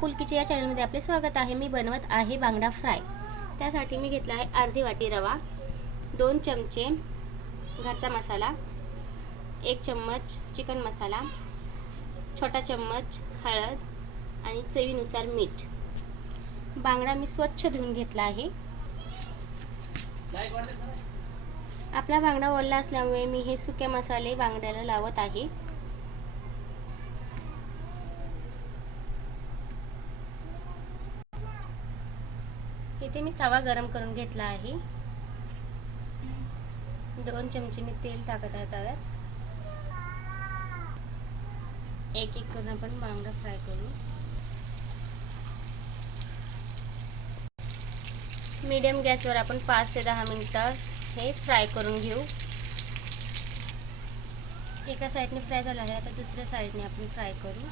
पुलकीच्या या चॅनलमध्ये आपले स्वागत आहे. मी बनवत आहे बांगडा फ्राय. त्यासाठी मी घेतला आहे अर्धी वाटी रवा दोन चमचे घरचा मसाला एक चम्मच चिकन मसाला छोटा चम्मच हळद आणि चवीनुसार मीठ. बांगडा मी स्वच्छ धुवून घेतला आहे. आपला बांगडा ओढला असल्यामुळे मी हे सुके मसाले बांगड्याला लावत आहे. इथे मी तवा गरम करून घेतला आहे. दोन चमचे मी तेल टाकत आहे तव्यात. एक एक करून आपण बांगडा फ्राय करू. मीडियम गॅसवर आपण पाच ते दहा मिनिटं हे फ्राय करून घेऊ. एका साईडने फ्राय झालं आहे आता दुसऱ्या साईडने आपण फ्राय करू.